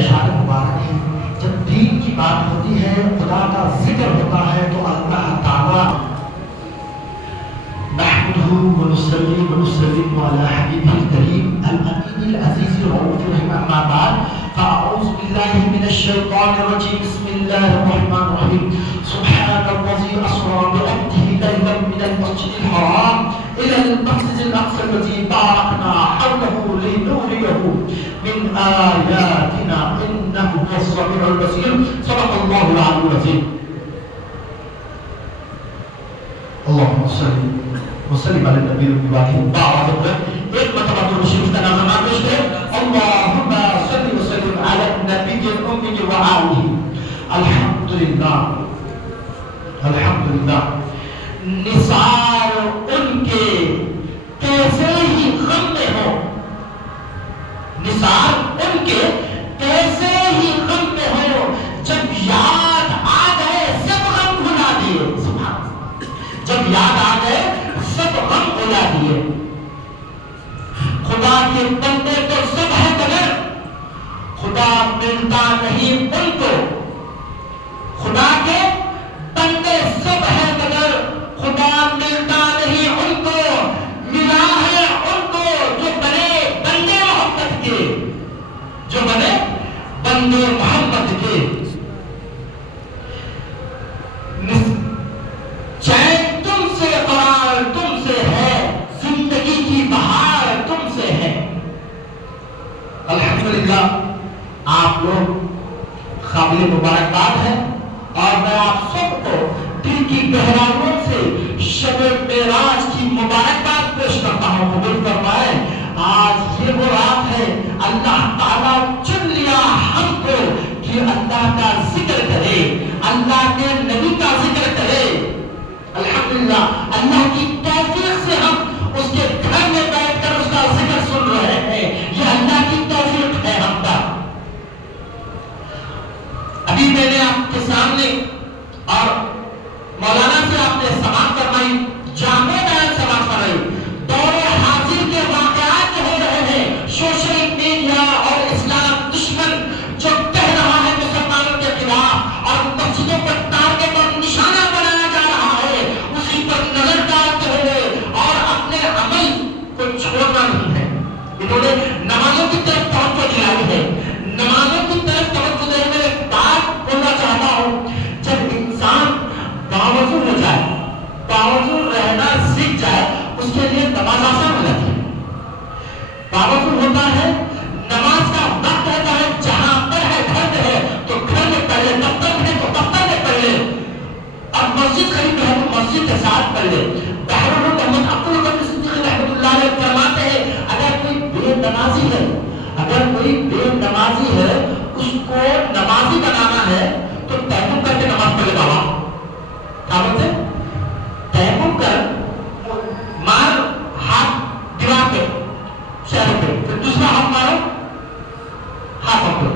اشارہ مبارک ہے. جب دین کی بات ہوتی ہے، خدا کا ذکر ہوتا ہے، تو اللہ تعالیٰ نحمده ونصلي ونسلم على حبيبه الكريم الأمين العزيز الرؤوف الرحيم. أما بعد فأعوذ بالله من الشيطان الرجيم. بسم الله الرحمن الرحيم. سبحان الذي أسرى بعبده ليلا من المسجد الحرام إلى المسجد الأقصى الذي باركنا حوله لنريه من آياتنا إنه هو السميع البصير. صدق الله العلي العظيم. اللهم صل وسلم على النبي الكريم. بعد ایک مرتبہ درود شریف کا نام پیش کریں. اللهم صل وسلم على النبي الأمي وآله. الحمد لله الحمد لله. نثار ان کے کیسے ہی غم میں ہو، نثار ان کے کیسے ہی غم میں ہو، جب یاد آ گئے سب غم بھلا دیے. جب یاد آ گئے سب غم بھلا دیے. خدا کے بندے تو سب ہے مگر خدا ملتا نہیں ان کو. خدا کے بندے سب ہے مگر خدا ملتا نہیں ان کو. ملا ہے ان کو جو بنے بندے محمد کے، جو بنے بندے محمد کے. چین تم سے، قرار تم سے ہے، زندگی کی بہار تم سے ہے. الحمدللہ آپ لوگ قابل مبارکباد ہیں، اور میں آپ سب کو دل کی گہرائیوں سے شب معراج کی مبارکباد پیش کرتا ہوں. قبول فرمائے. آج یہ وہ رات ہے اللہ تعالیٰ چن لیا ہم کو کہ اللہ کا ذکر کرے، اللہ کے نبی کا ذکر کرے. الحمدللہ اللہ کی توفیق سے ہم اس کے گھر میں بیٹھ کر اس کا ذکر سن رہے ہیں. یہ اللہ کی توفیق ہے ہم پر. ابھی میں نے آپ کے سامنے اور مولانا سے آپ نے سماعت فرمائی، جامع بیان سماعت فرمائی. دور حاضر کے واقعات جو ہو رہے ہیں، سوشل میڈیا اور اسلام دشمن جو کہہ رہا ہے مسلمانوں کے خلاف اور مسجدوں پر ٹارگٹ اور نشانہ بنایا جا رہا ہے، اسی پر نظر ڈالتے ہوئے اور اپنے عمل کو چھوڑنا نہیں ہے. انہوں نے نمازوں کی طرف توجہ دلائی ہے. نمازوں کی طرف توجہ دینے میں ایک بات بولنا چاہتا ہوں. جب انسان باوضو ہو جائے، باوضو رہنا سیکھ جائے، اس کے لیے نماز آسان ہو جاتی ہے. باوضو ہوتا ہے، نماز کا وقت ہوتا ہے، جہاں پر ہے گھر میں ہے تو گھر میں پڑھ لے، دفتر میں تو دفتر میں پڑھ لے، اور مسجد قریب ہے تو مسجد کے ساتھ پڑھ لے. بہرحال محمد عبد القادر صدیقی رحمۃ اللہ علیہ فرماتے ہیں اگر کوئی بے نمازی ہے، اگر کوئی بے نمازی ہے، اس کو نمازی بنانا ہے تو تیمم کر کے نماز پڑھے. بابا کیا بولتے ہیں؟ تیمم کر، مار ہاتھ دیوار پہ، شہر پہ، پھر دوسرا ہاتھ مارو ہاتھ پہ،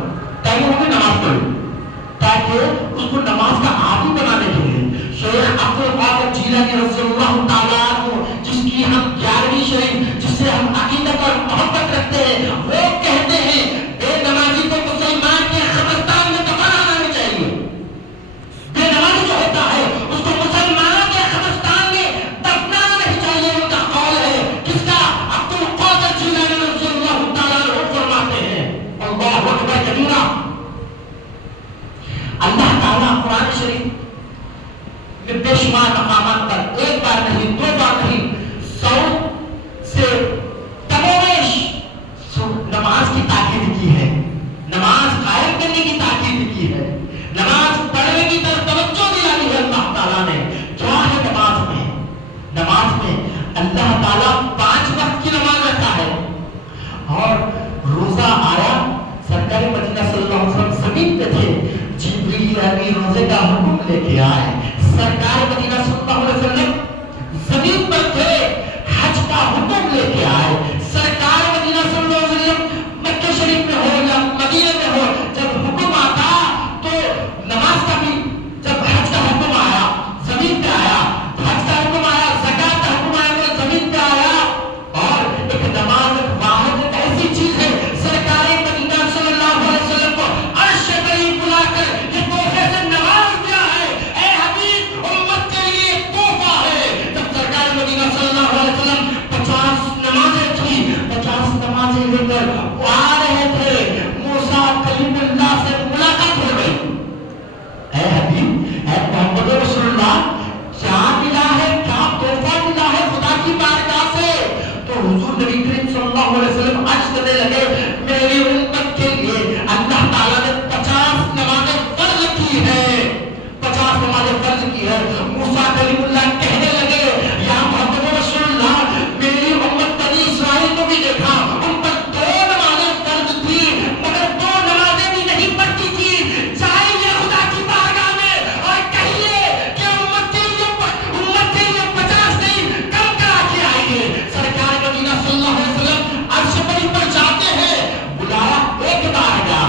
تیمم ہو کے نماز پڑھو، تاکہ اس کو نماز کا عادی بنانے کے لیے. شیخ عبد القادر جیلانی رضی اللہ تعالیٰ عنہ، جس کی ہم 11ویں شریف، جس سے ہم عقیدت اور محبت رکھتے ہیں، وہ کہتے ہیں بے نمازی کو مسلمان کے قبرستان میں دفنانا نہیں چاہیے. بے نمازی جو ہوتا ہے اس کو مسلمانوں کے قبرستان میں دفنانا نہیں چاہیے. ان کا قول ہے، کس کا؟ عبد القادر جیلانی رضی اللہ تعالیٰ عنہ فرماتے ہیں. اللہ اکبر کبیرہ. اللہ تعالیٰ قرآن شریف میں بے شمار مقامات پر ایک بار نہیں، دو بار نہیں، 100 سے کمویش نماز کی تاکید کی ہے، نماز قائم کرنے کی تاکید کی ہے، نماز پڑھنے کی طرف توجہ دلائی ہے اللہ تعالیٰ نے. کیا ہے نماز میں؟ نماز میں اللہ تعالیٰ 5 وقت کی نماز رکھتا ہے. اور روزہ آیا، سرکار مدینہ صلی اللہ علیہ وسلم زمین پہ تھے، جبریل امین روزے کا حکم لے کے آئے. سرکار مدینہ صلی اللہ علیہ وسلم زمین پر تھے، حج کا حکم لے کے آئے. سرکار مدینہ صلی اللہ علیہ وسلم مکہ شریف میں ہو یا مدینہ میں ہو، جب حکم آتا تو نماز کا بھی، جب حج کا حکم آیا زمین پہ آیا، حج کا حکم آیا، زکات کا حکم آیا تو زمین پہ آیا. اور ایک نماز واحد ایسی چیز ہے، سرکار مدینہ صلی اللہ علیہ وسلم کو نمازیں فرض کی ہے. موسیٰ کلیم اللہ کہنے لگے یا محمد رسول اللہ میری امت بنی اسرائیل کو بھی دیکھا ان پر 2 نمازیں فرض تھی مگر 2 نمازیں بھی نہیں پڑھتی تھی. جائیے خدا کی بارگاہ میں اور کہیے کہ امت کے لیے 50 نہیں کم کرا کے آئیے. سرکار مدینہ صلی اللہ علیہ وسلم عرش پری پر جاتے ہیں. بلایا ایک بار گیا,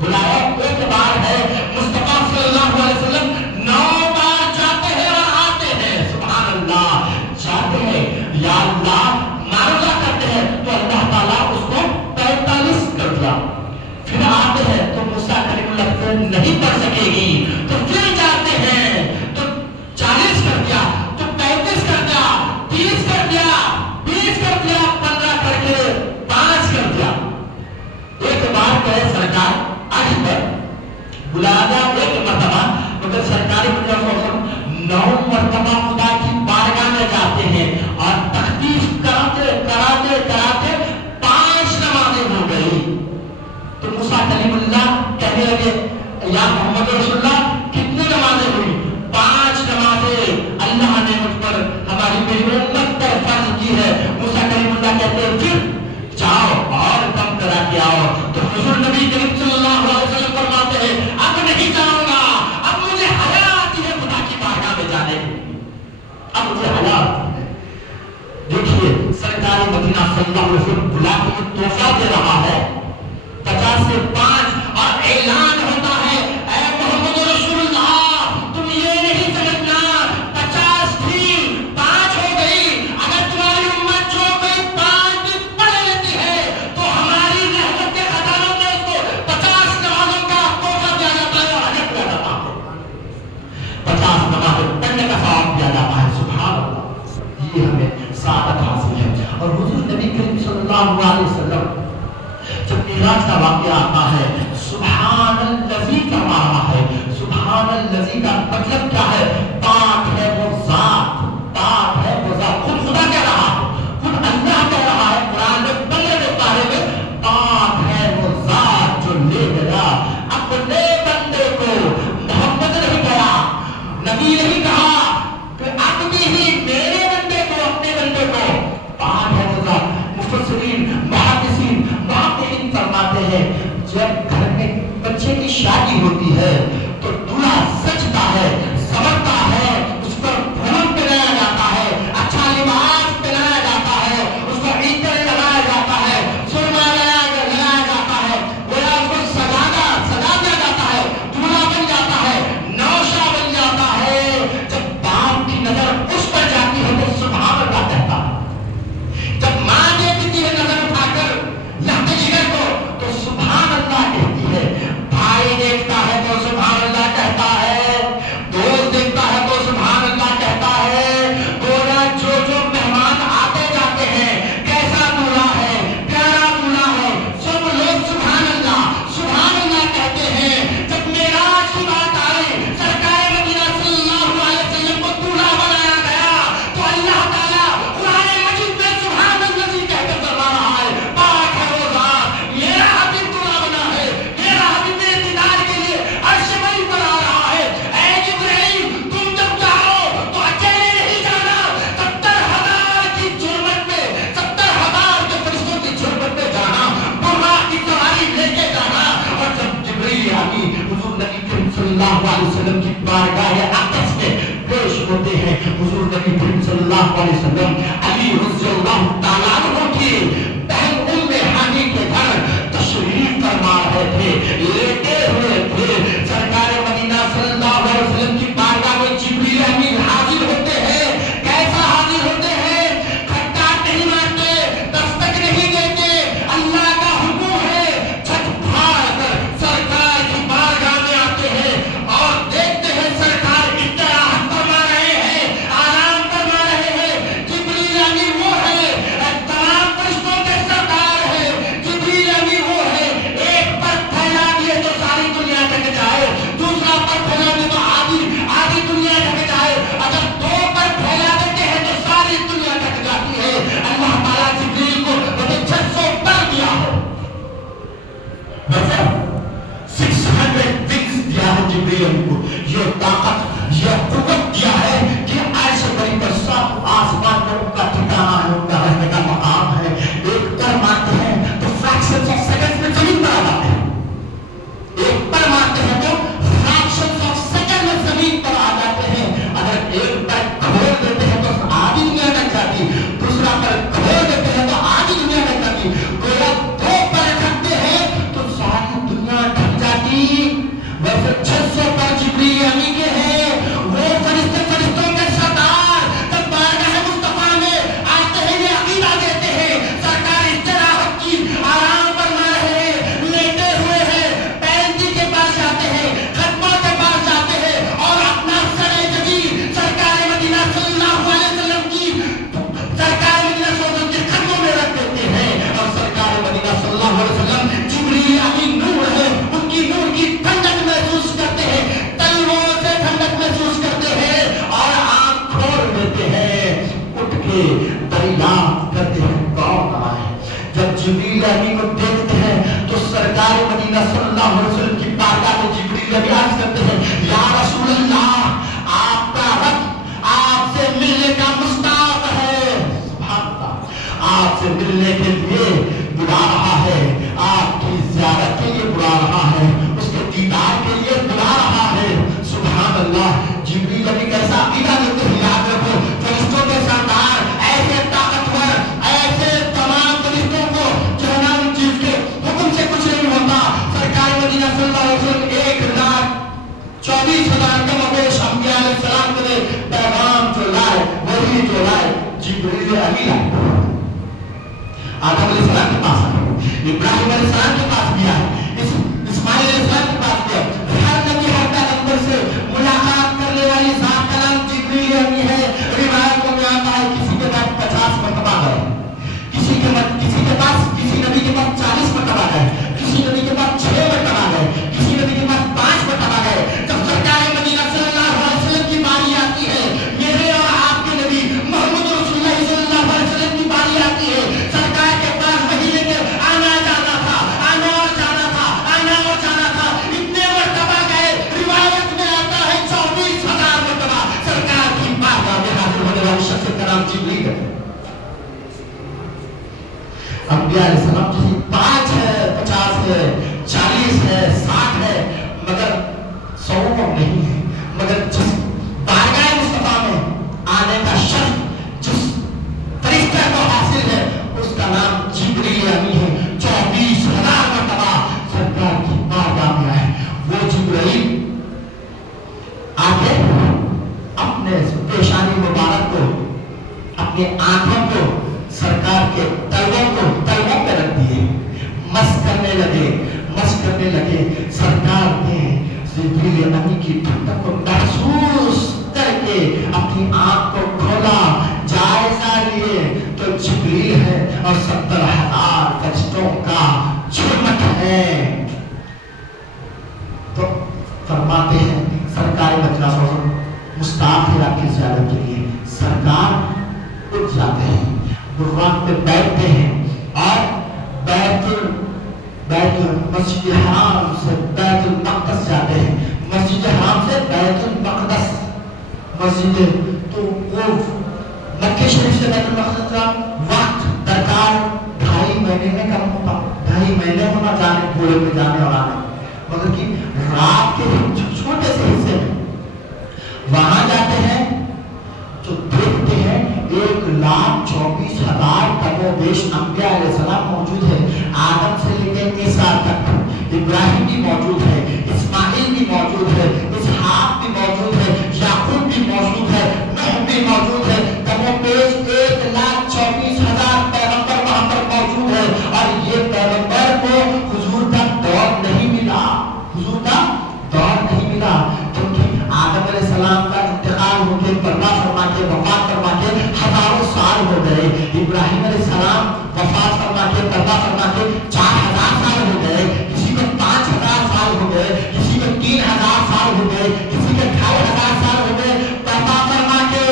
بلایا ایک بار ہے. مصطفیٰ صلی اللہ علیہ وسلم 9 بار جاتے ہیں اور آتے ہیں. سبحان اللہ. جاتے ہیں یا اللہ معاملہ کرتے ہیں تو اللہ تعالیٰ اس کو 45 کر دیا. پھر آتے ہیں تو موسیٰ کلیم اللہ کو نہیں پڑھ سکے گی تو پھر جاتے ہیں تو 40 کر دیا, تو 35 کر دیا, 30 کر دیا, 20 کر دیا, 15 کر کے 5 کر دیا. ایک بار کہے سرکار عرش پر بلایا ایک مرتبہ مگر سرکاری مجھے 9 مرتبہ خدا کی بارگاہ میں جاتے ہیں اور تخفیف کراتے کراتے کراتے 5 نمازیں ہو گئی. تو موسیٰ کلیم اللہ کہنے لگے یا محمد رسول اللہ کتنی نمازیں ہوئی؟ 5 نمازیں اللہ نے مجھ پر ہماری میری امت پر فرض کی ہے. موسیٰ کلیم اللہ کہتے ہیں پھر جاؤ اور کم کرا کے آؤ. تو حضور نبی کریم صلی اللہ علیہ وسلم فرماتے ہیں اب نہیں جاؤں گا, اب مجھے حیا آتی ہے خدا کی بارگاہ میں جانے کی, اب مجھے حیا آتی ہے. دیکھیے سرکار مدینہ صلی اللہ علیہ وسلم بلا کے تحفہ دے رہا ہے 50 سے 5 اور اعلان ہوتا ہے اے محمد رسول اللہ تم یہ نہیں سمجھنا 50 تھی 5 ہو گئی, اگر تمہاری امت جو گئی 5 بھی پڑھ لیتی ہے تو ہماری رحمت کے خزانوں میں اس کو 50 نمازوں کا تحفہ دیا جاتا ہے اور اجر دیا جاتا ہے. 50 نمازیں پڑھنے کا ثواب دیا جاتا ہے. سبحان اللہ. یہ ہمیں سعادت حاصل ہے. اور حضور نبی کریم صلی اللہ علیہ وسلم جب معراج کا واقعہ آتا ہے سبحان الذی کا معنی ہے. سبحان الذی کا مطلب کیا ہے؟ پاک ہے وہ ذات, پاک ہے وہ ذات. خود خدا کہہ رہا ہے, خود اللہ کہہ رہا ہے قرآن میں 15ویں پارے میں پاک ہے وہ ذات جو لے گیا اپنے بندے کو. محمد نہیں کہا, نبی نہیں کہا کہ اپنی ہی میرے بندے کو, اپنے بندے کو. پاک ہے وہ ذات. مفسرین محدثین واقعین فرماتے ہیں جب گھر میں بچے کی شادی ہوتی ہے تو دلہا سجتا ہے, سمجھتا ہے, اس پر پھول پہنایا جاتا ہے, اچھا لباس پہنایا جاتا ہے, اس کو عطر لگایا جاتا ہے, سرما لگایا جاتا ہے, گویا اس کو سجا دیا جاتا ہے, دلہا بن جاتا ہے, نوشا بن جاتا ہے. جب باپ کی نظر اس پر جاتی ہے تو سبحان اللہ کہتا ہے. جب ماں دیکھتی ہے نظر اٹھا کر لہتے جگر کو تو سبحان اللہ کہتی ہے. بھائی دیکھتا ہے تو سبحان اللہ کہتا ہے, دوست دیکھتا ہے تو سبحان اللہ کہتا ہے. گویا جو مہمان آتے جاتے ہیں کیسا دولہا ہے, پیارا دولہا ہے, سب لوگ سبحان اللہ کہتے ہیں. جب معراج کی بات آئی سرکار مدینہ صلی اللہ علیہ وسلم کو دولہا بنایا گیا تو اللہ تعالیٰ قرآن مجید میں سبحان اللہ کہہ کر فرما رہا ہے پاک ہے وہ ذات, میرا حبیب دولہا بنا ہے, میرا حبیب میرے دیدار کے لیے عرش پری پر آ رہا ہے. اے جبرائیل تم جب جاؤ تو اکیلے نہیں جانا, 70,000 کی جھرمٹ میں 70,000 کے فرشتوں کی جھرمٹ میں جانا, براق کی سواری لے کے جانا. اور جب جبرائیل آمی حضور نبی کریم صلی اللہ علیہ وسلم کی بارگاہ اقدس میں پیش ہوتے ہیں, حضور نبی کریم صلی اللہ علیہ وسلم علی رضی اللہ تعالیٰ عنہ کی بہن ام ہانی کے گھر تشریف فرما رہے تھے, لیٹے ہوئے تھے. سرکار مدینہ صلی اللہ علیہ وسلم کی بارگاہ میں جبریل امین حاضر ہوتے ہیں. کیسا حاضر ہوتے ہیں؟ کھٹا نہیں مارتے, دستک نہیں دیتے, اللہ کا حکم ہے. چھت پھاڑ کر سرکار کی بارگاہ میں آتے ہیں اور دیکھتے ہیں سرکار استراحت فرما رہے ہیں, آرام فرما رہے ہیں. جبریل امین وہ ہے, تمام فرشتوں کے سردار ہے. جبریل امین وہ ہے, ایک پر پھیلا دیے تو ساری دنیا ڈھک جائے, دوسرا پر پھیلا دے تو آدھی دنیا ڈھک جائے, اگر 2 پر پھیلا دیتے ہیں تو ساری دنیا ڈھک جاتی ہے. اللہ تعالیٰ جبریل کو 600 پر دیا ہو, ویسے 600 ونگز دیا ہے جبریل کو. یہ طاقت یہ قوت دیا ہے کہ ایسے بڑی پر سب آسمان میں ان کا ٹھکانہ ہے، ان کا رہنے کا مقام ہے. ایک پر مارتے ہیں تو فریکشنز آف سیکنڈ میں زمین پر آ جاتے ہیں. ایک پر مارتے ہیں تو فریکشنز آف سیکنڈ میں زمین پر آ جاتے ہیں. اگر ایک پر کھول دیتے ہیں تو آدھی دنیا ڈک جاتی، دوسرا پر کھول دیتے ہیں تو آدھی دنیا ڈک جاتی. گویا دو پر رکھتے ہیں تو ساری دنیا ڈک جاتی. ویسے 600 پر جبریل امین کے ہیں، وہ فرشتوں کے سردار جب بارگاہ مصطفیٰ میں آتے ہیں یہ عقیدہ دیتے ہیں سرکار استراحت کی، آرام فرما رہے ہیں، لیٹے ہوئے ہیں، پینتی کے پاس جاتے ہیں، خطبہ کے پاس جاتے ہیں اور اپنا سر جدید سرکار مدینہ صلی اللہ علیہ وسلم کی خطبوں میں رکھ دیتے ہیں. اور سرکار مدینہ صلی اللہ علیہ وسلم جبریل امین نور ہے، ان کی نور کی ٹھنڈک محسوس کرتے ہیں، تلووں سے ٹھنڈک محسوس کرتے ہیں اور آنکھ کھول دیتے ہیں، اٹھ کے دریافت کرتے ہیں کون آئے. جب جبریل امین کو دیکھتے ہیں تو سرکار مدینہ صلی اللہ علیہ وسلم کی بارگاہ میں جبریل امین عرض کرتے ہیں یا رسول اللہ آپ کا رب آپ سے ملنے کا مشتاق ہے، سبحان اللہ، آپ سے ملنے کے لیے بلا رہا ہے، آپ کی زیارت کے لیے بلا رہا ہے، اس کے دیدار کے لیے بلا رہا ہے. سبحان اللہ. جبریل امین کیسا عقیدہ دیتے ہیں یاد رکھو، فرشتوں کے سردار ایسے طاقتور، ایسے تمام فرشتوں کو جو ہے نا ان چیز کے حکم سے کچھ نہیں ہوتا. سرکار مدینہ صلی اللہ علیہ وسلم 1,24,000 کم و بیش انبیاء علیہ السلام کے لیے پیغام جو لائے وہی جو لائے جبریل امین آئے. آدم علیہ السلام کے پاس آئے، ابراہیم علیہ السلام کے پاس بھی آئے، اسماعیل علیہ السلام کے پاس بھی آئے. ہر نبی ہر پیغمبر سے ملاقات کرنے والی ذات کا نام جبریل امین ہے. روایت میں آتا ہے کسی کے پاس 50 مرتبہ گئے، کسی کے پاس کسی نبی کے پاس 40 مرتبہ گئے، کسی نبی کے پاس 6 مرتبہ گئے، کسی نبی کے پاس 5 مرتبہ گئے. جب سرکار مدینہ صلی اللہ علیہ وسلم کی باری آتی ہے، میرے اور آپ کے نبی محمد رسول اللہ صلی اللہ علیہ وسلم کی باری آتی ہے، سرکار کے پاس مہینے کے آنا جانا تھا، آنا اور جانا تھا، آنا اور جانا تھا. اتنے مرتبہ گئے، روایت میں آتا ہے 24,000 مرتبہ سرکار کی بارگاہ میں حاضر ہونے والی شخص کا نام جبریل ہے. انبیاء علیہ السلام کی 5 ہے، 50 ہے، 40 ہے، 60 ہے، مگر 100 نہیں ہے. مگر جس بارگاہ مصطفیٰ میں آنے کا شرط جس فرشتہ کو حاصل ہے اس کا نام جبریل امین ہے. 24,000 مرتبہ سرکار کی بارگاہ میں آئے. وہ جبریل آگے اپنے پیشانی مبارک کو، اپنے آنکھوں کو سرکار کے تلووں پہ رکھ دیے، مس کرنے لگے. سرکار نے جبریل امین کی ٹھنڈک کو محسوس کر کے اپنی آنکھ کو کھولا، جائزہ لیے تو جبریل ہے اور 70,000 فرشتوں کا جھرمٹ ہے. تو فرماتے ہیں سرکار مدینہ صلی اللہ علیہ وسلم مشتاق ہے آپ کی زیارت کے لیے. سرکار اٹھ جاتے ہیں، براق پہ بیٹھتے ہیں اور مسجد حرام سے بیت المقدس جاتے ہیں. مسجد حرام سے بیت المقدس مسجد، تو وہ مکہ شریف سے بیت المقدس کا وقت درکار 2.5 مہینے میں کم ہوتا، 2.5 مہینے ہونا جانے پورے میں جانے اور آنے. مگر کہ رات کے چھوٹے سے حصے میں وہاں جاتے ہیں تو دیکھتے ہیں 1,24,000 کم و بیش انبیاء علیہ السلام موجود ہے. آدم سے لے کے عیسیٰ تک ابراہیم بھی موجود ہے، اسماعیل بھی موجود ہے، اسحاق بھی موجود ہے، یعقوب بھی موجود ہے، نوح بھی موجود ہے. کم و بیش 1,24,000 پیغمبر وہاں پر موجود ہے. اور یہ پیغمبر کو حضور کا دور نہیں ملا، کیونکہ آدم علیہ السلام کا انتقال ہو کے پردہ فرما کے وفات فرما کے ہزاروں سال ہو گئے. ابراہیم علیہ السلام وفات فرما کے پردہ فرما کے 4,000 سال ہو گئے، کسی کو 5,000 سال ہو گئے، کسی کو 3,000 سال ہو گئے، کسی کے 2,500 سال ہو گئے. پردہ فرما کے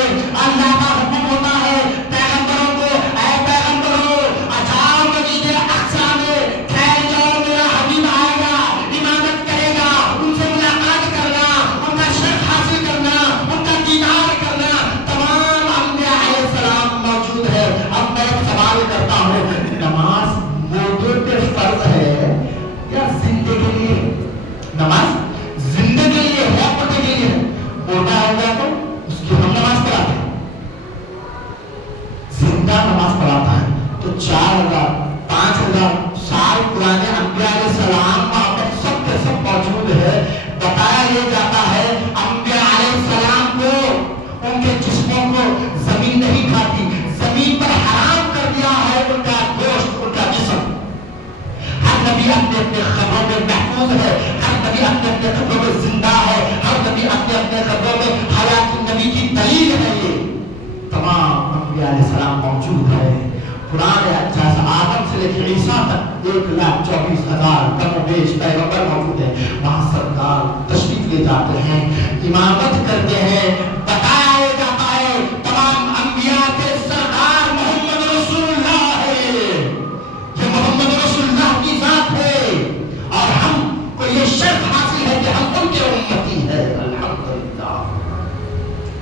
اللہ کا حکم ہوتا ہے پیغمبروں کو، اے پیغمبروں اجاؤ مسجد اقصی میں، ٹھہر جاؤ، میرا حبیب آئے گا، امامت کرے گا، ان سے ملاقات کرنا، اپنے اپنے قبروں میں محفوظ ہے، ہر نبی اپنے اپنے قبروں میں زندہ ہے، ہر نبی اپنے اپنے قبروں میں حیات النبی کی دلیل ہے۔ یہ تمام انبیاء علیہ السلام موجود ہے۔ قرآن جیسا آدم سے لے کے عیسیٰ تک 1,24,000 کم و بیش پیغمبر موجود ہے۔ وہاں سرکار تشریف لے جاتے ہیں، امامت کرتے ہیں، بتایا جاتا ہے تمام انبیاء کے سردار محمد رسول اللہ ہے، یہ محمد رسول اللہ کی ذات ہے، اور ہم کو یہ شرف حاصل ہے کہ ہم ان کے امتی ہے۔ الحمدللہ۔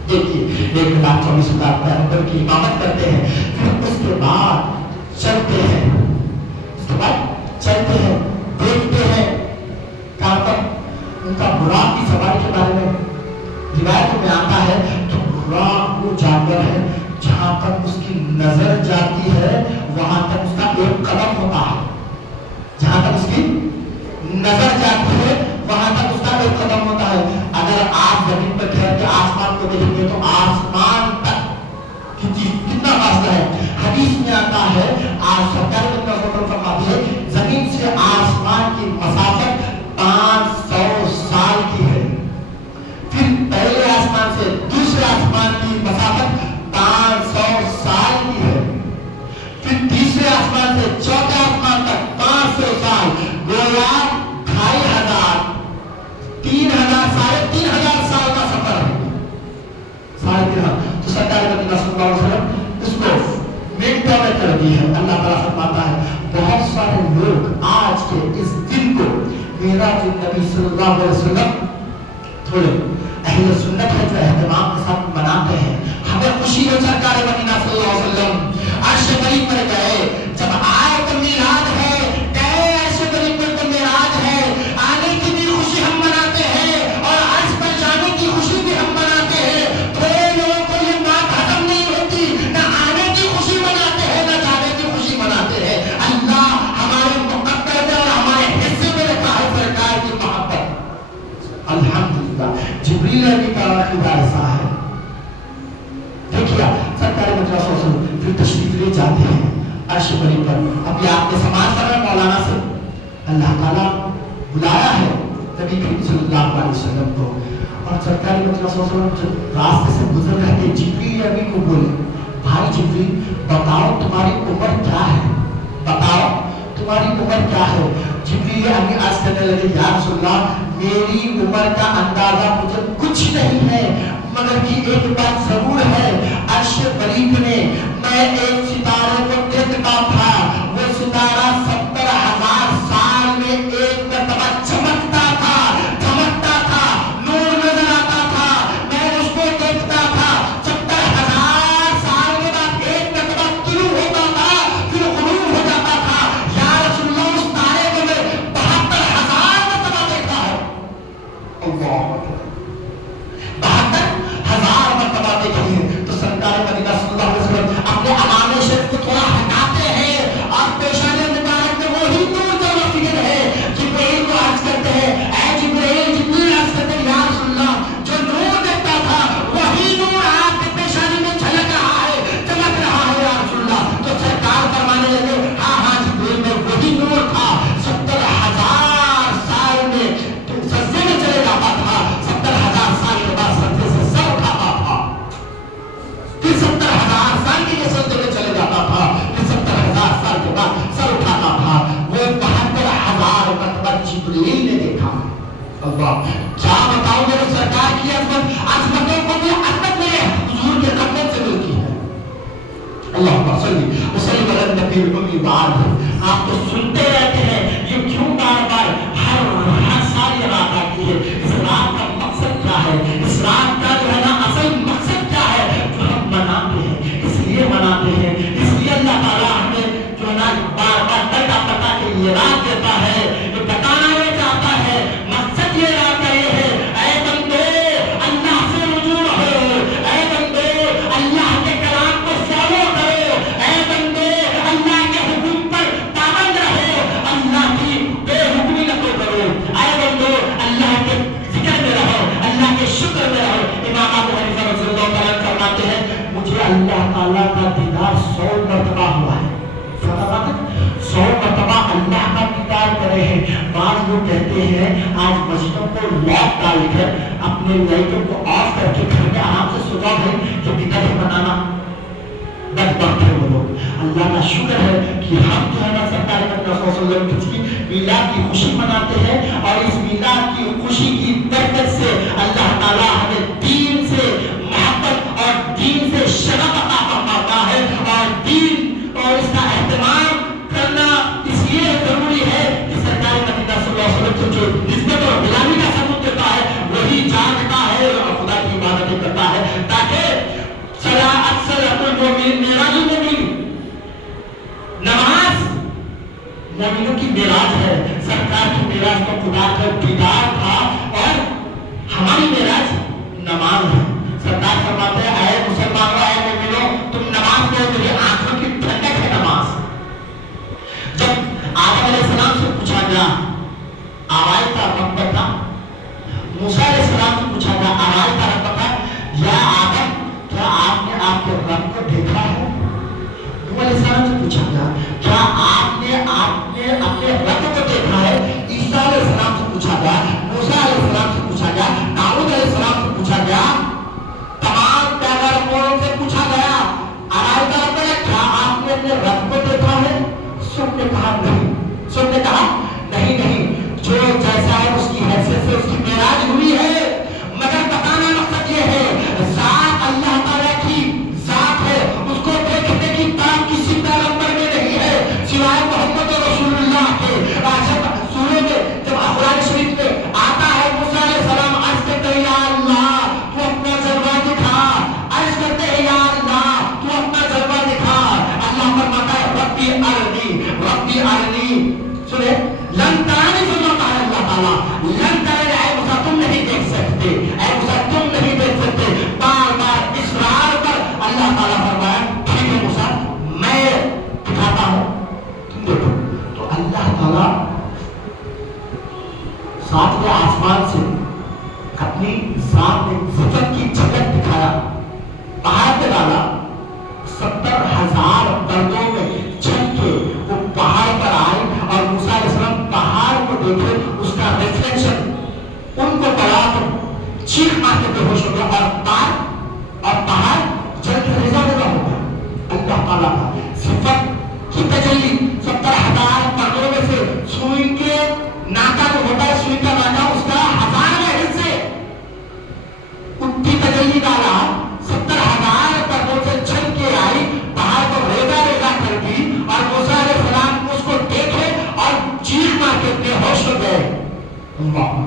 دیکھیے 1,24,000 پیغمبر کی امامت کرتے ہیں، پھر اس کے بعد چلتے ہیں، اس کے بعد چلتے ہیں، دیکھتے ہیں کہاں پر ان کا براق کی سواری کے بارے میں روایتوں میں آتا ہے کہ براق وہ جانور ہے جہاں تک اس کی نظر جاتی ہے وہاں تک اس کا ایک قدم ہوتا ہے، جہاں تک اس کی نظر جاتی ہے وہاں تک اس کا ایک قدم ہوتا ہے۔ اگر آپ زمین پر ٹھہر کے آسمان کو دیکھیں گے تو آسمان تک کتنا فاصلہ ہے۔ حدیث میں آتا ہے سرکار فرماتی ہے زمین سے آسمان کی مسافت 500 سال کی ہے، پھر پہلے آسمان سے دوسرے آسمان کی مسافت 500 سال کی ہے، پھر تیسرے آسمان سے چوتھے آسمان تک 500 سال، گویا 2,500 3,000 3,500 سال کا سفر ہے، 3,500۔ تو سرکار مدینہ صلی اللہ علیہ وسلم اس کو منٹوں میں کر دی ہے۔ اللہ تعالیٰ فرماتا ہے بہت سارے لوگ آج کے اس دن کو معراج النبی صلی اللہ علیہ وسلم، تھوڑے اہل سنت ہے جو اہتمام کے ساتھ مناتے ہیں، ہمیں خوشی ہو سرکار مدینہ صلی اللہ علیہ وسلم عرش قریب پر گئے، جب آئے تو میلاد ہے، گئے عرش قریب پر تو میراج ہے، آنے کی بھی خوشی ہم مناتے ہیں اور عرش پر جانے کی خوشی بھی ہم مناتے ہیں۔ تھوڑے لوگوں کو یہ بات ہضم نہیں ہوتی، نہ آنے کی خوشی مناتے ہیں نہ جانے کی خوشی مناتے ہیں۔ اللہ ہمارے مقدر میں اور ہمارے حصے میں رکھا ہے سرکار کی محبت۔ الحمدللہ جبریل نبی کا عقیدہ ایسا ہے۔ دیکھیے سرکار مدینہ صلی اللہ علیہ وسلم پھر تشریف لے جاتے ہیں عرش قریب پر۔ ابھی آپ نے سماعت کرنا مولانا سے اللہ تعالیٰ بلایا ہے نبی کریم صلی اللہ علیہ وسلم کو، اور سرکار مدینہ صلی اللہ علیہ وسلم جب راستے سے گزر رہے تھے جبریل نبی کو بولے بھائی جبریل بتاؤ تمہاری عمر کیا ہے، بتاؤ تمہاری عمر کیا ہے۔ جبریل ابھی عرض کرنے لگے یا رسول اللہ میری عمر کا اندازہ مجھے کچھ نہیں ہے، مگر کہ ایک بات ضرور ہے، عرش قریب میں میں ایک ستارے کو دیکھتا تھا، وہ ستارہ 70,000 سال میں ایک مرتبہ چمکتا تھا، دھمکتا تھا، نور نظر آتا تھا، میں اس کو دیکھتا تھا، 70,000 سال کے بعد ایک مرتبہ طلوع ہوتا تھا پھر غروب ہو جاتا تھا۔ یا رسول اللہ اس تارے کو میں 72,000 مرتبہ دیکھا ہے۔ اللہ 72,000 مرتبہ دیکھی ہے۔ تو سرکار مدینہ صلی اللہ علیہ وسلم اپنے امام شریف کو تھوڑا ہٹاتے ہیں اور پیشانے مبارک میں وہی نور جو رفیق ہے جبرائیل کو عرض کرتے ہیں اے جبرائیل، جبرائیل عرض کرتے ہیں یا رسول اللہ جو نور دیکھتا تھا وہی نور آپ کے پیشانے میں جھلک رہا ہے، چمک رہا ہے یا رسول اللہ۔ تو سرکار فرمانے لگے ہاں ہاں جبرائیل میں وہی نور تھا، 70,000 سال میں سجدے میں چلے جاتا تھا، 70,000 سال کے بعد سجدے سے سر اٹھاتا تھا، پھر 70,000 سال کے سجدے میں چلے جاتا تھا، پھر 70,000 سال کے بعد سر اٹھاتا تھا۔ وہ 72,000 مرتبہ جبریل نے دیکھا۔ اللہ کیا بتاؤں میرے سرکار کی عظمت، عظمتوں کو بھی عظمت میرے حضور کے قدموں سے ملتی ہے۔ اللہم صلی وسلم علی النبی الامی بعد۔ آپ تو سنتے رہتے ہیں یہ کیوں بار بار ہر سال یہ بات آتی ہے، اس رات کا مقصد کیا ہے، اس رات کا جو ہے نا اصل مقصد کیا ہے جو ہم مناتے ہیں، اس لیے مناتے ہیں، اس لیے اللہ تعالیٰ ہمیں جو ہے نا بار بار پتا پتا کہ یہ رات دیتا ہے، یہ بتانا یہ چاہتا ہے، مقصد یہ رات کا یہ ہے اے بندے اللہ سے رجوع ہو، اے بندے اللہ کے کلام کو فالو کرو، اے بندے اللہ کے حکم پر پابند رہو، اللہ کی بے حکمی نہ کرو، اے بندو اللہ کے ذکر میں رہو، اللہ کے شکر میں رہو۔ لوگ کہتے ہیں آج مسجدوں کو لاک ڈال کر اپنے لائٹوں کو آف کر کے گھر میں آرام سے سو جاؤ بھائی، یہ بدعت بنانا بدبخت ہے وہ لوگ۔ اللہ کا شکر ہے کہ ہم جو ہے نا سرکار مدینہ صلی اللہ علیہ وسلم کی میلاد کی خوشی مناتے ہیں، اور اس میلاد کی خوشی کی برکت سے اللہ تعالیٰ ہمیں دین سے محبت اور دین سے شغف عطا فرماتا ہے، اور دین اور اس کا اہتمام کرنا اس لیے ضروری ہے کہ سرکار مدینہ صلی اللہ علیہ وسلم سے جو نسبت اور غلامی کا ثبوت دیتا ہے وہی جانتا ہے اور خدا کی عبادتیں کرتا ہے، تاکہ معراج المومن، نماز مومنوں کی معراج ہے۔ سرکار کی معراج تو خدا کا دیدار تھا، اور ہماری معراج نماز ہے۔ سرکار فرماتے ہیں اے مسلمانوں، اے مومنوں، تم نماز پڑھو، میری آنکھوں کی ٹھنڈک ہے نماز۔ جب آدم علیہ السلام سے پوچھا گیا آواز کا رب بتا، موسیٰ علیہ السلام سے پوچھا گیا آواز کا رب بتا، یا آدم کیا آپ نے آپ کے رب کو دیکھا ہے؟ نوح علیہ السلام سے پوچھا گیا کیا آپ نے اپنے رب کو دیکھا ہے؟ عیسیٰ علیہ السلام سے پوچھا گیا، موسیٰ علیہ السلام سے پوچھا گیا، داؤد علیہ السلام سے پوچھا گیا، تمام پیغمبروں سے پوچھا گیا آواز کا رب بتا، کیا آپ نے اپنے رب کو دیکھا ہے؟ سب نے کہا نہیں، سب نے کہا نہیں نہیں، جو جیسا ہے اس کی حیثیت سے اس کی معراج ہوئی ہے، مگر بتانا مقصد یہ ہے ذات اللہ تعالیٰ کی ذات ہے، اس کو دیکھنے کی طاقت کسی پیغمبر میں نہیں ہے سوائے محمد رسول اللہ کے۔ جب سورہ میں جب قرآن شریف میں آتا ہے موسیٰ علیہ السلام عرض کرتے ہیں یا اللہ تو اپنا جلوہ دکھا، عرض کرتے ہیں یا اللہ تو اپنا جلوہ دکھا، اللہ فرماتا ہے ربی ارنی ربی ارنی، سنیں لن ترانی، فرماتا ہے اللہ تعالیٰ لن ترانی، اے موسیٰ تم نہیں دیکھ سکتے، اے موسیٰ تم نہیں دیکھ سکتے، بار بار اصرار پر اللہ تعالیٰ فرمایا ٹھیک ہے موسیٰ میں دکھاتا ہوں تم دیکھو۔ تو اللہ تعالیٰ ساتویں آسمان سے اپنی ذات میں صفت کی جھلک دکھایا، پہاڑ پہ ڈالا، 70,000 پردوں میں چھپ کے وہ پہاڑ پر آئے، اور موسیٰ علیہ السلام پہاڑ کو دیکھے، اس کا ریفلیکشن ان کو پڑا تو چیخ مار کے بے ہوش ہو گیا، اور پہاڑ جل کے ریزہ ریزہ ہو گیا۔ اللہ تعالیٰ کا صفت کی تجلی 70,000 پردوں میں سے سوئی کے ناکا جو ہوتا ہے، سوئی کا ناکا اس کا 1000 حصے اٹھی تجلی ڈالا، 70,000 پردوں سے جل کے آئی، پہاڑ کو ریزہ ریزہ کر دی، اور موسیٰ علیہ السلام اس کو دیکھے اور چیخ مار کے بے ہوش ہو گئے۔ اللہ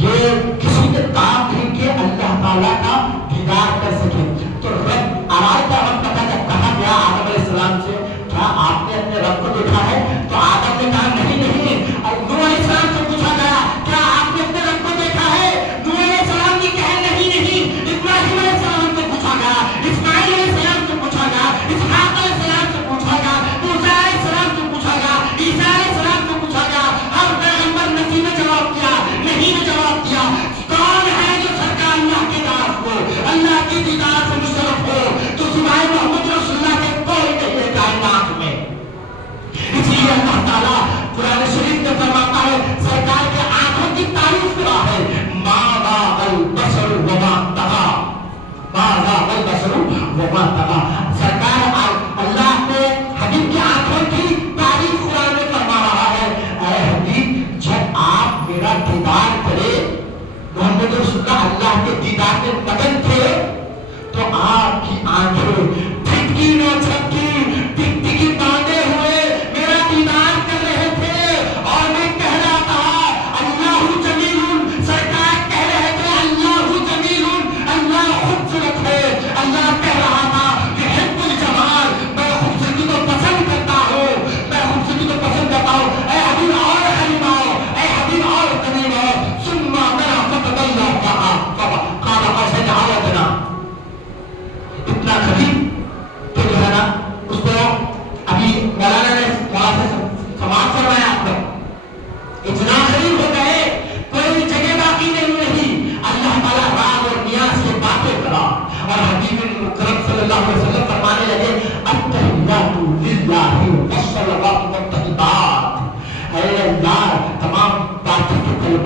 یہ کسی کے کام نہیں کہ اللہ تعالیٰ کا دیدار کر سکے۔ تو رب آواز کا رب پتہ جب کہا گیا آدم علیہ السلام سے کیا آپ نے اپنے رب کو دیکھا ہے؟ تو آدم نے کہا نہیں نہیں، اور نوح علیہ السلام سے پوچھا گیا کیا آپ نے اپنے رب کو دیکھا ہے؟ نوح علیہ السلام نے کہا نہیں نہیں، ابراہیم علیہ السلام سے پوچھا گیا، اسماعیل علیہ السلام سے پوچھا گیا، اسحاق علیہ السلام سے پوچھا گیا، موسیٰ علیہ السلام سے پوچھا گیا، عیسیٰ علیہ السلام سے پوچھا گیا، ہر پیغمبر نبی نے جواب دیا نہیں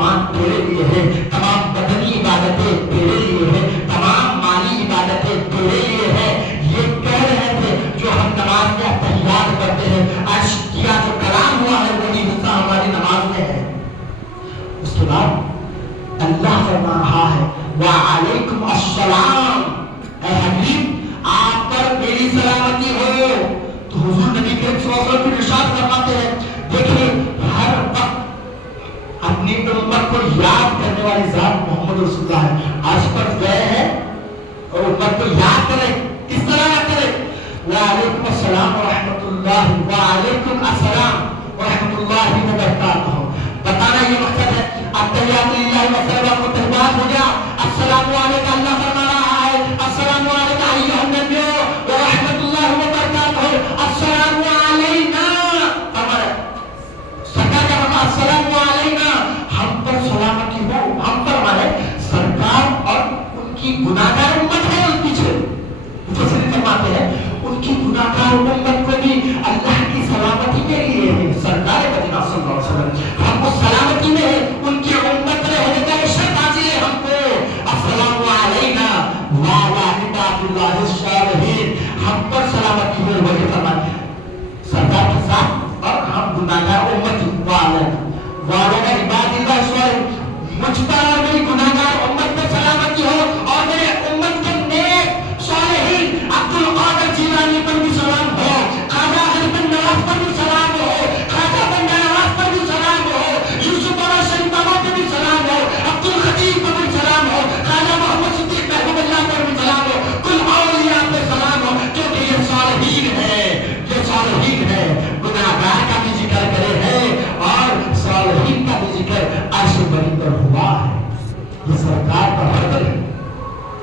ایمان تیرے لیے ہے، تمام بدنی عبادتیں تیرے لیے ہے، تمام مالی عبادتیں تیرے لیے ہے. یہ کہہ رہے تھے جو ہم نماز میں تحیات کرتے ہیں، عرش کیا جو کلام ہوا ہے وہی حصہ ہماری نماز میں ہے. اس کے بعد اللہ فرما رہا ہے وعلیکم السلام، اے حبیب آپ پر میری سلامتی ہو. تو حضور نبی کریم صلی اللہ علیہ وسلم ارشاد فرماتے ہیں دیکھیے ہر وقت اپنی امت کو یاد کرنے والی ذات محمد رسول اللہ ہے. عرش پر گئے ہیں اور امت کو یاد کریں. کس طرح یاد کریں؟ وعلیکم السلام ورحمۃ اللہ، وعلیکم السلام ورحمۃ اللہ وبرکاتہ. بتانا یہ مقصد ہے. التحیات للہ والصلوات کو تحیات ہو گیا. السلام علیکم اللہ فرما رہا ہے السلام علیکم ایھا النبی ورحمۃ اللہ وبرکاتہ. السلام علینا ہمارا سرکار کا فرمان السلام علینا، ہم پر سلامتی ہو. ہم پر ہمارے سرکار اور ان کی گناہگار امت ہے اس پیچھے. مفسرین فرماتے ہیں ان کی گناہگار امت کو بھی اللہ کی سلامتی کے لیے ہے. سرکار مدینہ صلی اللہ علیہ وسلم ہم کو سلامتی میں ہے، ان کی امت میں ہونے کا شرط حاصل ہے ہم کو. السلام علینا وعلی عباد اللہ الصالحین، ہم پر سلامتی ہو. وہی فرماتے سرکار کے ساتھ اور ہم گناہگار امت وعلی عباد اللہ الصالحین، مجھ پر اور میری گناہگار امت پر سلامتی ہو اور میرے امت کے نیک صالحین عبد القادر جیلانی پر بھی سلام ہو، خواجہ علی بن نواز پر بھی سلام ہو، خواجہ بن نواز پر بھی سلام ہو، یوسف اور شریف بابا پر بھی سلام ہو، عبد الخطیب پر بھی سلام ہو، خواجہ محمد صدیق محبوب اللہ پر بھی سلام ہو، کل اولیاء پر سلام ہو. کیونکہ یہ صالحین ہے، یہ صالحین ہے. گناہگار کا بھی ذکر کرے ہے اور صالحین کا بھی ذکر عرش بری پر ہوا ہے. یہ سرکار کا فضل ہے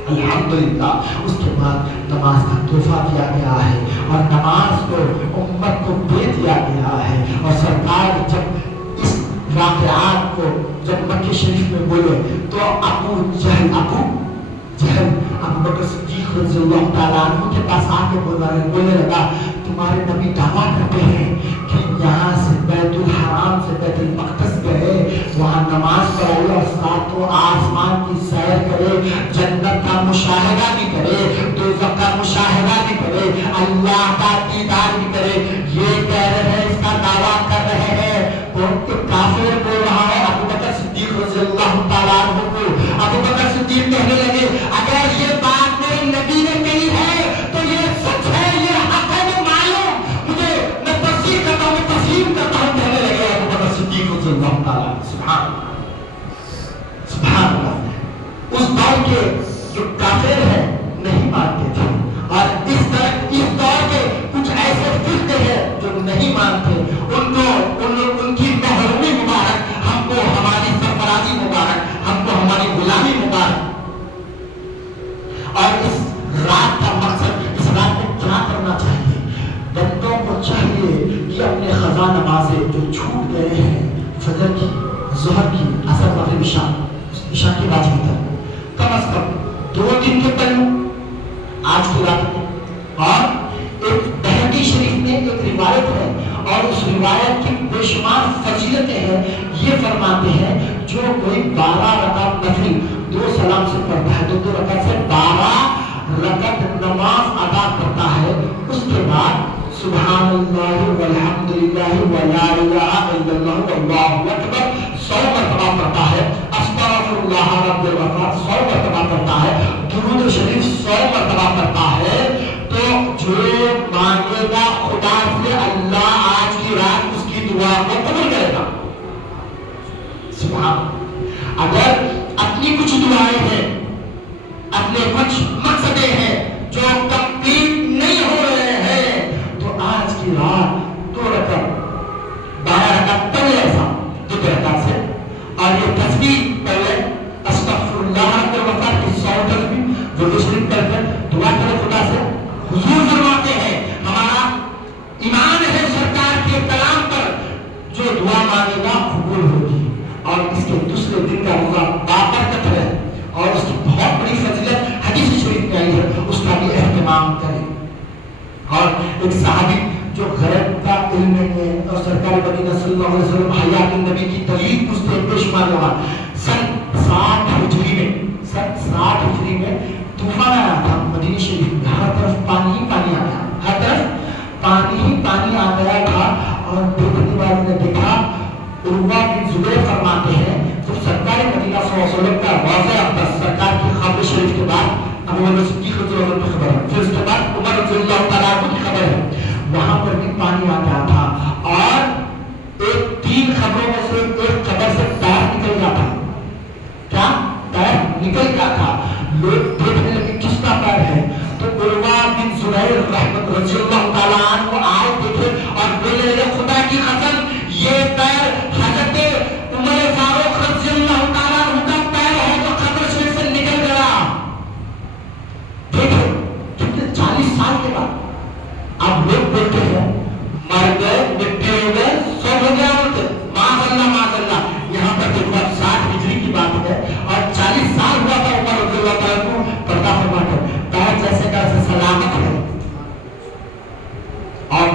الحمدللہ. اس کے بعد نماز کا تحفہ دیا گیا ہے اور نماز کو امت کو دے دیا گیا ہے. اور سرکار جب اس واقعات کو جب مکہ شریف میں بولے تو ابو جہل ابو بکر صدیق رضی اللہ تعالیٰ عنہ کے پاس آ کے بولنے لگا تمہارے نبی دعویٰ کرتے ہیں کہ یہاں سے بیت الحرام سے بیت المقدس گئے، وہاں نماز پڑھے اور ساتوں آسمان کی سیر کرے، جنت کا مشاہدہ بھی کرے، دوزخ کا مشاہدہ بھی کرے، اللہ کا دیدار بھی کرے. یہ کہہ رہے ہیں، اس کا دعویٰ کر رہے ہیں. اور ایک کافر بول رہا ہے ابو بکر صدیق رضی اللہ تعالیٰ عنہ کو. ابو بکر صدیق کہنے لگے اگر یہ بات میرے نبی نے کہی ہے تو یہ سچ ہے، یہ حق ہے، میں معلوم مجھے میں تصدیق کرتا ہوں، میں تسلیم کرتا ہوں. کہنے لگے ابو بکر صدیق رضی اللہ تعالیٰ سبحان اللہ. اس دور کے جو کافر ہیں نہیں مانتے تھے اور اس دور کے کچھ ایسے فرقے ہیں جو نہیں مانتے. ان کی محرومی مبارک، ہم کو ہماری سرفرازی مبارک، ہم کو ہماری غلامی مبارک. اور اس رات کا مقصد، اس رات میں کیا کرنا چاہیے؟ بندوں کو چاہیے کہ اپنے قضا نمازیں جو چھوٹ گئے ہیں، فجر کی، ظہر کی، عصر، مغرب، عشاء کی واجب تک کم از کم 2 دن کے پہلے آج کی رات میں. اور ایک بہقی شریف میں ایک روایت ہے اور اس روایت کی بے شمار فضیلتیں ہیں. یہ فرماتے ہیں جو کوئی 12 رکعت نفل 2 سلام سے پڑھتا ہے، 2 رکعت سے 12 رکعت نماز ادا کرتا ہے، اس کے بعد سبحان اللہ والحمدللہ ولا الہ الا اللہ واللہ اکبر 100 مرتبہ پڑھتا ہے، استغفر اللہ رب الغفار 100 مرتبہ پڑھتا ہے، درود شریف 100 مرتبہ پڑھتا ہے، تو جو مانگے گا خدا سے اللہ آج کی رات اس کی دعا کو قبول کرے گا. سبحان. اگر اپنی کچھ دعائیں ہیں، اپنے کچھ مقصدے ہیں جو کمپلیٹ نہیں ہو رہے ہیں، تو آج کی رات 2 رکعت 12 رکعت پڑھ لے، ایسا 2 رکعت سے، اور یہ تسبیح پڑھ لے، استغفر اللہ رب الغفار کی 100 تسبیح، درود شریف پڑھ کر دعا کرے خدا سے. حضور فرماتے ہیں ہمارا ایمان ہے سرکار کے کلام پر، جو دعا مانگے گا قبول ہوگی. اور اس کے دوسرے دن کا روزہ بابرکت ہے اور اس کی بہت بڑی فضیلت حدیث شریف میں آئی ہے، اس کا بھی اہتمام کریں. اور ایک صحابی جو غیب کا علم نہیں ہے اور سرکار مدینہ صلی اللہ علیہ وسلم حیات النبی کی دلیل پوچھتے ہیں بے شمار لوگ. سن 60 ہجری میں طوفان آیا تھا مدینہ شریف میں. ہر طرف پانی ہی پانی آ گیا, ہر طرف پانی ہی پانی آ گیا تھا. اور دیکھنے والوں نے دیکھا, عروہ بن زبیر فرماتے ہیں جب سرکار مدینہ صلی اللہ علیہ وسلم کا واضح اقدس سرکار کی خبر شریف کے بعد ابو بکر صدیق رضی اللہ عنہ کی خبر ہے, پھر اس کے بعد عمر رضی اللہ تعالیٰ عنہ کی خبر ہے, وہاں پر بھی پانی آ گیا تھا. اور ایک 3 خبروں میں سے ایک خبر سے پیر نکل گیا تھا. کیا پیر نکل گیا تھا. لوگ دیکھنے لگے کس کا پیر ہے, تو عروہ بن زبیر رحمت رضی اللہ تعالیٰ عنہ آئے دیکھے اور بولے لگے خدا کی قسم یہ پیر حضرت عمر فاروق رضی اللہ تعالیٰ عنہ کا پیر ہے جو قبر شریف سے نکل گیا. دیکھو کتنے 40 سال کے بعد اب لوگ بولتے ہیں مر گئے, مٹی ہو گئے, سب ہو گیا, بولتے معاذ اللہ معاذ اللہ. یہاں پر دیکھو اب 60 ہجری کی بات ہے اور 40 سال ہوا تھا عمر رضی اللہ تعالیٰ کو پردہ فرما کر. پیر جیسے کا سلامت ہے اور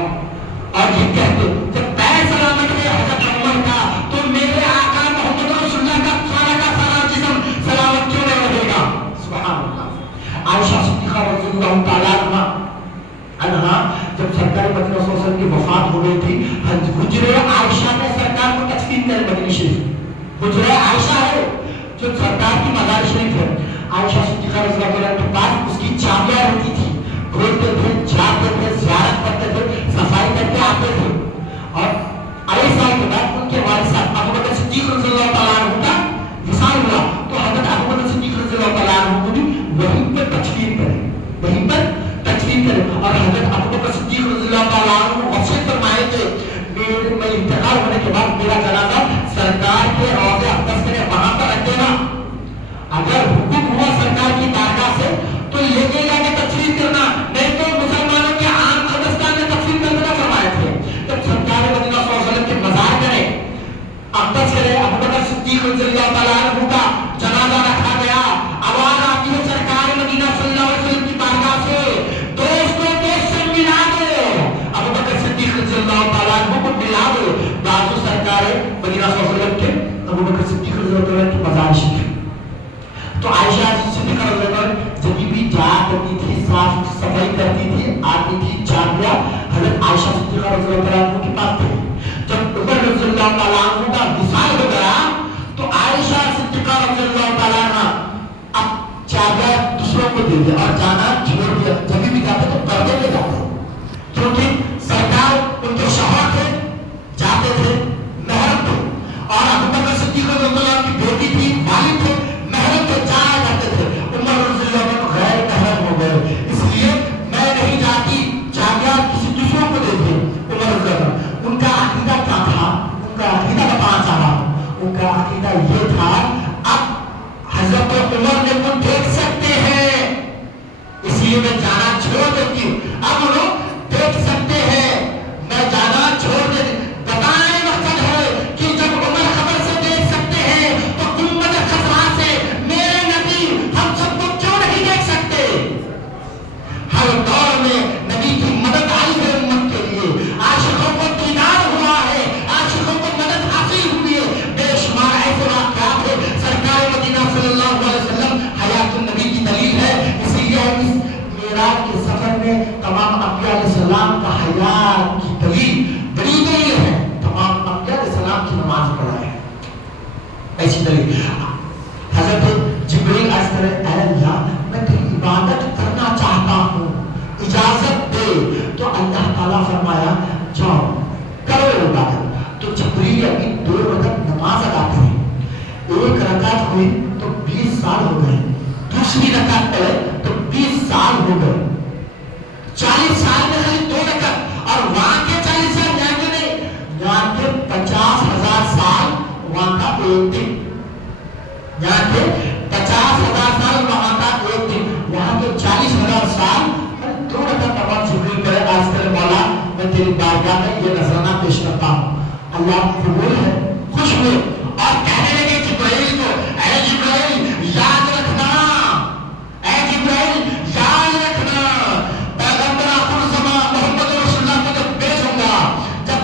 یہ کہتے جب پیر سلامت ہے حضرت عمر کا تو میرے آقا محمد رسول اللہ کا سارا جسم سلامت کیوں نہیں رہے گا. سبحان اللہ. عائشہ صدیقہ رضی اللہ تعالیٰ عنہا جب سرکار مدینہ صلی اللہ علیہ وسلم کی وفات ہو گئی تھی, حجرے عائشہ میں سرکار کو تدفین کرے مدینہ شریف. حجرے عائشہ ہے جو سرکار کی مزار شریف ہے. عائشہ صدیقہ رضی اللہ عنہ کے پاس اس کی چابیاں رہتی تھی, کھولتے تھے, جاتے تھے, زیارت کرتے تھے, صفائی کر کے آتے تھے. اور 2.5 سال کے بعد ان کے والد صاحب ابو بکر صدیق رضی اللہ تعالیٰ عنہ کا وصال ہوا تو حضرت ابو بکر صدیق رضی اللہ تعالیٰ عنہ کو بھی وہیں پر تدفین کرے, وہیں پر تدفین کرے. اور حضرت ابو بکر صدیق رضی اللہ تعالیٰ عنہ وصیت فرمائے کہ میں انتقال ہونے کے بعد میرا جنازہ سرکار کے روضہ اقدس میں وہاں پر رکھ دینا. اگر حکم ہوا سرکار کی بارگاہ سے تو لے کے جا کے تدفین کرنا, نہیں تو مسلمانوں کے عام قبرستان میں تدفین کرنا فرمائے تھے. جب سرکار مدینہ صلی اللہ علیہ وسلم کے مزار کرے اقدس کرے ابو بکر صدیق رضی اللہ تعالیٰ عنہ کا جنازہ رکھا گیا. آواز آتی ہے سرکار مدینہ صلی اللہ علیہ وسلم کی بارگاہ سے دوستوں دوست سے ملا دو, ابو بکر صدیق رضی اللہ تعالیٰ عنہ کو ملا دو. بازو سرکار مدینہ صلی اللہ علیہ وسلم کے ابو بکر صدیق رضی اللہ تعالیٰ عنہ کی مزار شریف. تو عائشہ صدیقہ رضی اللہ عنہ جب بھی جایا کرتی تھی, صاف صفائی کرتی تھی, آتی تھی, چابیاں حضرت عائشہ صدیقہ رضی اللہ تعالیٰ عنہ کے پاس تھی. جب عمر رضی اللہ تعالیٰ عنہ کا وصال ہو گیا تو عائشہ صدیقہ رضی اللہ تعالیٰ عنہ اب چابیاں دوسروں کو دے دیا اور جانا چھوڑ دیا. جب بھی جاتے تو پردے میں جاتے کیونکہ سرکار ان کے شوہر تھے, جاتے تھے, محرم تھے. اور ابو بکر صدیق رضی اللہ عنہ کی بیٹی تھی, والد تھے, محرم تھے, جایا کرتے تھے. عمر رضی اللہ عنہ غیر محرم ہو گئے, اس لیے میں نہیں جاتی, چابیاں کسی دوسروں کو دے دی. عمر رضی اللہ عنہ ان کا عقیدہ کیا تھا, ان کا عقیدہ بتانا چاہا. ان کا عقیدہ یہ تھا اب حضرت عمر نے کو دیکھ سکتے ہیں اس لیے میں جانا چھوڑ دیتی ہوں. اب لوگ دیکھ سکتے ہیں, میں جانا چھوڑ دیتی. بتائیں مقصد ہے کہ جب عمر خبر سے دیکھ سکتے ہیں تو گنبد خضرا سے میرے نبی ہم سب کو کیوں نہیں دیکھ سکتے. ہر دور میں نبی کی مدد آئی ہے امت کے لیے, عاشقوں کو دیدار ہوا ہے, عاشقوں کو مدد حاصل ہوئی ہے. بے شمار ایسے واقعات ہیں. سرکار مدینہ صلی اللہ علیہ وسلم حیات النبی کی دلیل ہے. اس لیے اس معراج کے سفر میں تمام انبیاء علیہ السلام کا حیات کی دلیل دلیل یہ ہے, تمام انبیاء علیہ السلام کی نماز پڑھائے. ایسی دلیل حضرت جبریل عرض کرے اے اللہ میں تیری عبادت کرنا چاہتا ہوں, اجازت دے. تو اللہ تعالیٰ فرمایا جاؤ کرو عبادت. تو جبریل ابھی 2 رکعت نماز ادا کرے, 1 رکعت ہوئی تو 20 سال ہو گئے, دوسری رکعت پڑھے تو 20 سال ہو گئے. 40 سال میں خالی 2 رکعت, اور وہاں کے 40 سال یہاں کے نہیں, یہاں کے 50,000 سال وہاں کا 1 دن, یہاں کے 50,000 سال وہاں کا 1 دن, وہاں کے 40,000 سال. 2 رکعت نماز جبریل کرے, عرض کرے مولا میں تیری بارگاہ میں یہ نذرانہ پیش کرتا ہوں. اللہ قبول ہے, خوش ہوئے اور کہنے لگے جبرائیل کو اے جبرائیل یاد رکھنا, اے جبرائیل یاد رکھنا, پیغمبر آخر الزمان محمد رسول اللہ کو جب بھیجوں گا, جب